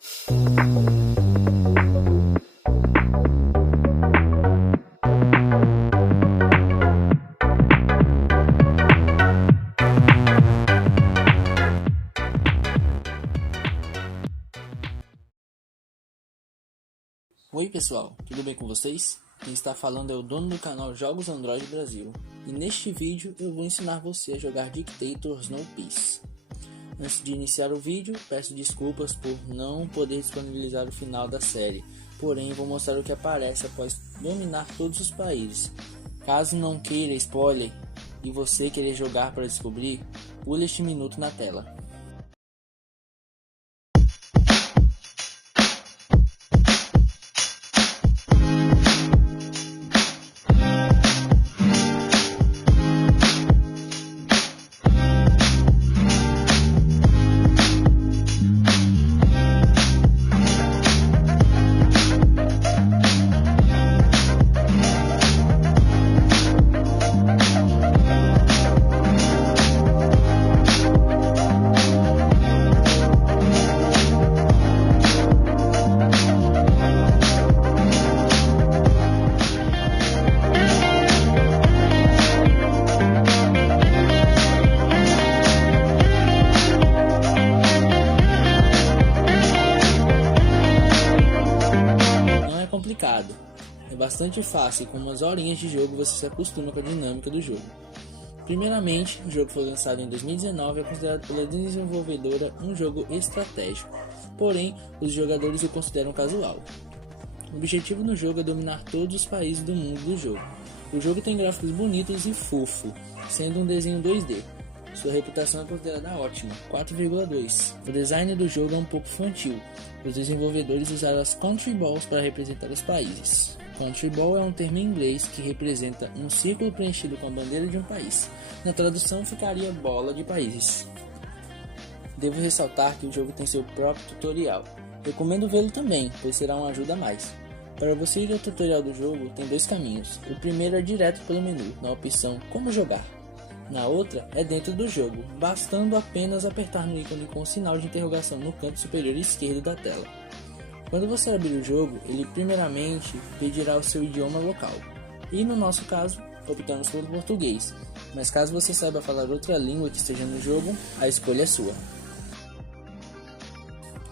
Oi pessoal, tudo bem com vocês? Quem está falando é o dono do canal Jogos Android Brasil, e neste vídeo eu vou ensinar você a jogar Dictator Snow Peace. Antes de iniciar o vídeo, peço desculpas por não poder disponibilizar o final da série, porém vou mostrar o que aparece após dominar todos os países. Caso não queira spoiler e você querer jogar para descobrir, pule este minuto na tela. Complicado. É bastante fácil e com umas horinhas de jogo você se acostuma com a dinâmica do jogo. Primeiramente, o jogo foi lançado em 2019 e é considerado pela desenvolvedora um jogo estratégico, porém os jogadores o consideram casual. O objetivo no jogo é dominar todos os países do mundo do jogo. O jogo tem gráficos bonitos e fofo, sendo um desenho 2D. Sua reputação é considerada ótima, 4,2. O design do jogo é um pouco infantil. Os desenvolvedores usaram as Country Balls para representar os países. Country Ball é um termo em inglês que representa um círculo preenchido com a bandeira de um país. Na tradução ficaria bola de países. Devo ressaltar que o jogo tem seu próprio tutorial. Recomendo vê-lo também, pois será uma ajuda a mais. Para você ir ao tutorial do jogo, tem dois caminhos. O primeiro é direto pelo menu, na opção Como Jogar. Na outra é dentro do jogo, bastando apenas apertar no ícone com o sinal de interrogação no canto superior esquerdo da tela. Quando você abrir o jogo, ele primeiramente pedirá o seu idioma local, e no nosso caso, optamos por português, mas caso você saiba falar outra língua que esteja no jogo, a escolha é sua.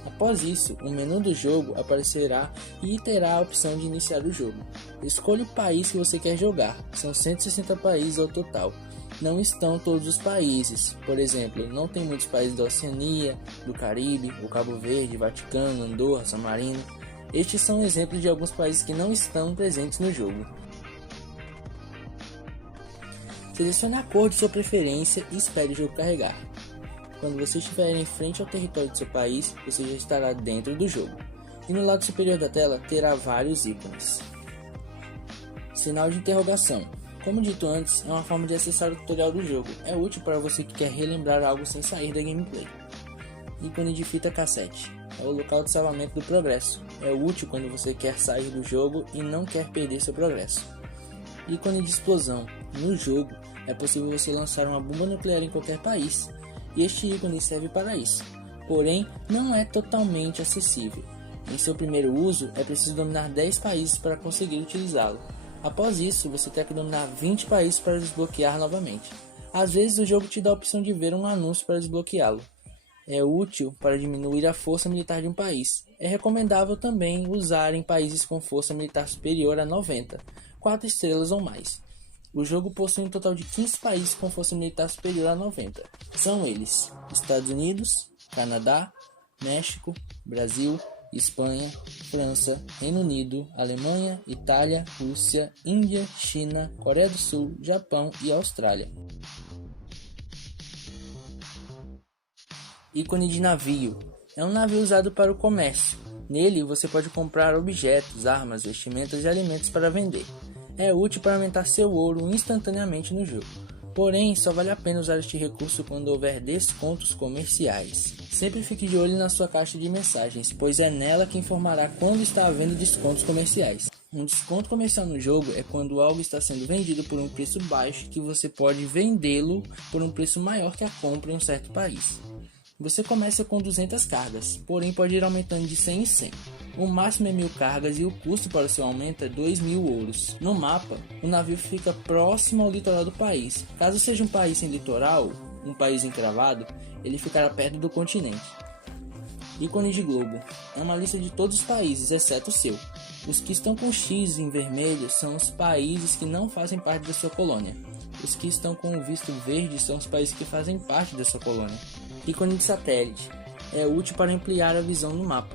Após isso, o menu do jogo aparecerá e terá a opção de iniciar o jogo. Escolha o país que você quer jogar, são 160 países ao total. Não estão todos os países, por exemplo, não tem muitos países da Oceania, do Caribe, o Cabo Verde, Vaticano, Andorra, San Marino. Estes são exemplos de alguns países que não estão presentes no jogo. Selecione a cor de sua preferência e espere o jogo carregar. Quando você estiver em frente ao território do seu país, você já estará dentro do jogo. E no lado superior da tela terá vários ícones. Sinal de interrogação. Como dito antes, é uma forma de acessar o tutorial do jogo. É útil para você que quer relembrar algo sem sair da gameplay. Ícone de fita cassete. É o local de salvamento do progresso. É útil quando você quer sair do jogo e não quer perder seu progresso. Ícone de explosão. No jogo, é possível você lançar uma bomba nuclear em qualquer país. E este ícone serve para isso. Porém, não é totalmente acessível. Em seu primeiro uso, é preciso dominar 10 países para conseguir utilizá-lo. Após isso, você terá que dominar 20 países para desbloquear novamente. Às vezes o jogo te dá a opção de ver um anúncio para desbloqueá-lo. É útil para diminuir a força militar de um país. É recomendável também usar em países com força militar superior a 90, 4 estrelas ou mais. O jogo possui um total de 15 países com força militar superior a 90. São eles: Estados Unidos, Canadá, México, Brasil, Espanha, França, Reino Unido, Alemanha, Itália, Rússia, Índia, China, Coreia do Sul, Japão e Austrália. Ícone de navio. É um navio usado para o comércio. Nele você pode comprar objetos, armas, vestimentas e alimentos para vender. É útil para aumentar seu ouro instantaneamente no jogo. Porém, só vale a pena usar este recurso quando houver descontos comerciais. Sempre fique de olho na sua caixa de mensagens, pois é nela que informará quando está havendo descontos comerciais. Um desconto comercial no jogo é quando algo está sendo vendido por um preço baixo que você pode vendê-lo por um preço maior que a compra em um certo país. Você começa com 200 cargas, porém pode ir aumentando de 100 em 100. O máximo é 1000 cargas e o custo para seu aumento é 2000 ouros. No mapa, o navio fica próximo ao litoral do país. Caso seja um país sem litoral, um país encravado, ele ficará perto do continente. Ícone de globo. É uma lista de todos os países, exceto o seu. Os que estão com X em vermelho são os países que não fazem parte da sua colônia. Os que estão com o visto verde são os países que fazem parte da sua colônia. Ícone de satélite. É útil para ampliar a visão no mapa.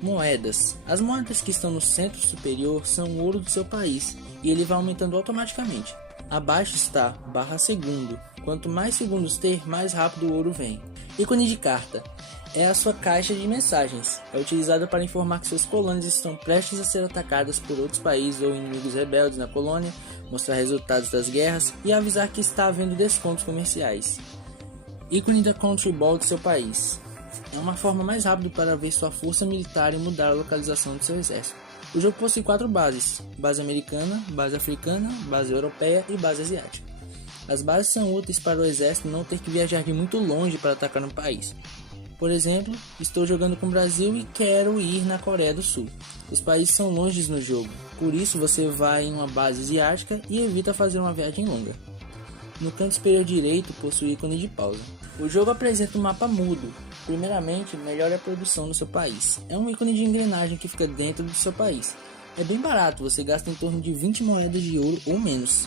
Moedas. As moedas que estão no centro superior são o ouro do seu país e ele vai aumentando automaticamente. Abaixo está /segundo. Quanto mais segundos ter, mais rápido o ouro vem. Ícone de carta. É a sua caixa de mensagens. É utilizada para informar que suas colônias estão prestes a ser atacadas por outros países ou inimigos rebeldes na colônia, mostrar resultados das guerras e avisar que está havendo descontos comerciais. Ícone da Country Ball do seu país. É uma forma mais rápida para ver sua força militar e mudar a localização do seu exército. O jogo possui 4 bases: base americana, base africana, base europeia e base asiática. As bases são úteis para o exército não ter que viajar de muito longe para atacar um país. Por exemplo, estou jogando com o Brasil e quero ir na Coreia do Sul. Os países são longe no jogo, por isso você vai em uma base asiática e evita fazer uma viagem longa. No canto superior direito possui ícone de pausa. O jogo apresenta um mapa mudo. Primeiramente, melhore a produção no seu país. É um ícone de engrenagem que fica dentro do seu país. É bem barato, você gasta em torno de 20 moedas de ouro ou menos.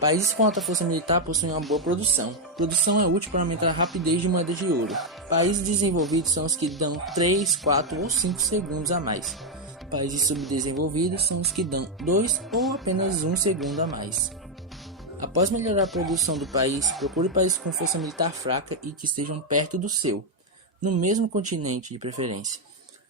Países com alta força militar possuem uma boa produção. Produção é útil para aumentar a rapidez de moedas de ouro. Países desenvolvidos são os que dão 3, 4 ou 5 segundos a mais. Países subdesenvolvidos são os que dão 2 ou apenas 1 segundo a mais. Após melhorar a produção do país, procure países com força militar fraca e que estejam perto do seu, no mesmo continente de preferência.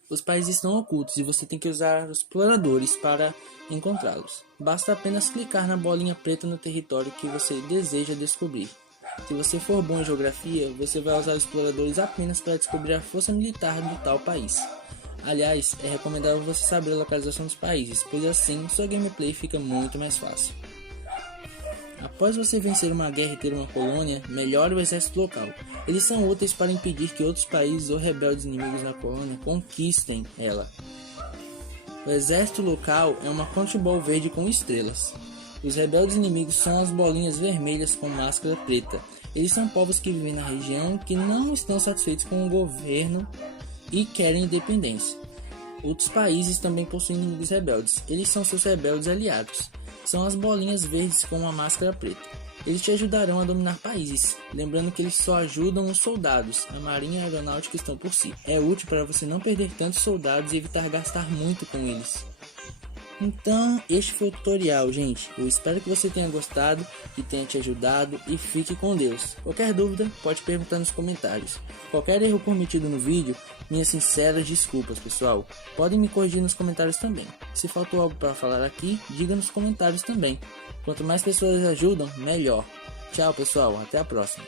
Os países estão ocultos e você tem que usar os exploradores para encontrá-los. Basta apenas clicar na bolinha preta no território que você deseja descobrir. Se você for bom em geografia, você vai usar os exploradores apenas para descobrir a força militar do tal país. Aliás, é recomendável você saber a localização dos países, pois assim sua gameplay fica muito mais fácil. Após você vencer uma guerra e ter uma colônia, melhore o exército local. Eles são úteis para impedir que outros países ou rebeldes inimigos na colônia conquistem ela. O exército local é uma Country Ball verde com estrelas. Os rebeldes inimigos são as bolinhas vermelhas com máscara preta. Eles são povos que vivem na região que não estão satisfeitos com o governo e querem independência. Outros países também possuem inimigos rebeldes. Eles são seus rebeldes aliados. São as bolinhas verdes com uma máscara preta. Eles te ajudarão a dominar países, lembrando que eles só ajudam os soldados, a marinha e a aeronáutica estão por si. É útil para você não perder tantos soldados e evitar gastar muito com eles. Então, este foi o tutorial, gente. Eu espero que você tenha gostado, que tenha te ajudado e fique com Deus. Qualquer dúvida, pode perguntar nos comentários. Qualquer erro cometido no vídeo, minhas sinceras desculpas, pessoal. Podem me corrigir nos comentários também. Se faltou algo para falar aqui, diga nos comentários também. Quanto mais pessoas ajudam, melhor. Tchau, pessoal. Até a próxima.